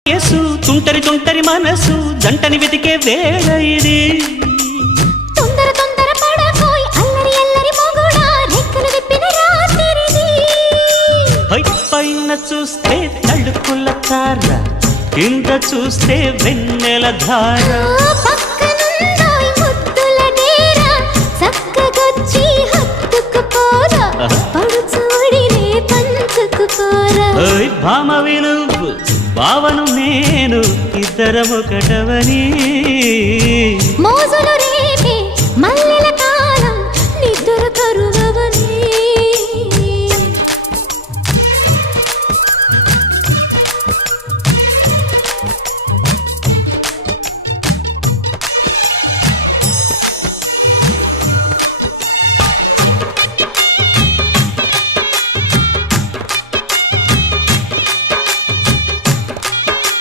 తుంటరి తుంటరి మనసు జంటని వెతికే వేళ ఇది. తొందర తొందర పడకోయ్ అల్లరి అల్లరి మొగుడా రెక్కలు విప్పిన రాత్రిది. పైన చూస్తే తడుకుల తార, కింద చూస్తే వెన్నెల ధార. పక్కనుందోయ్ ముద్దుల డేరా చక్కగొచ్చి హత్తుకుపోరా పడుచోడినే పంచుకుపోరా. భామవి నువ్వు భావను నేను ఇద్దరమొకటవని మోజులు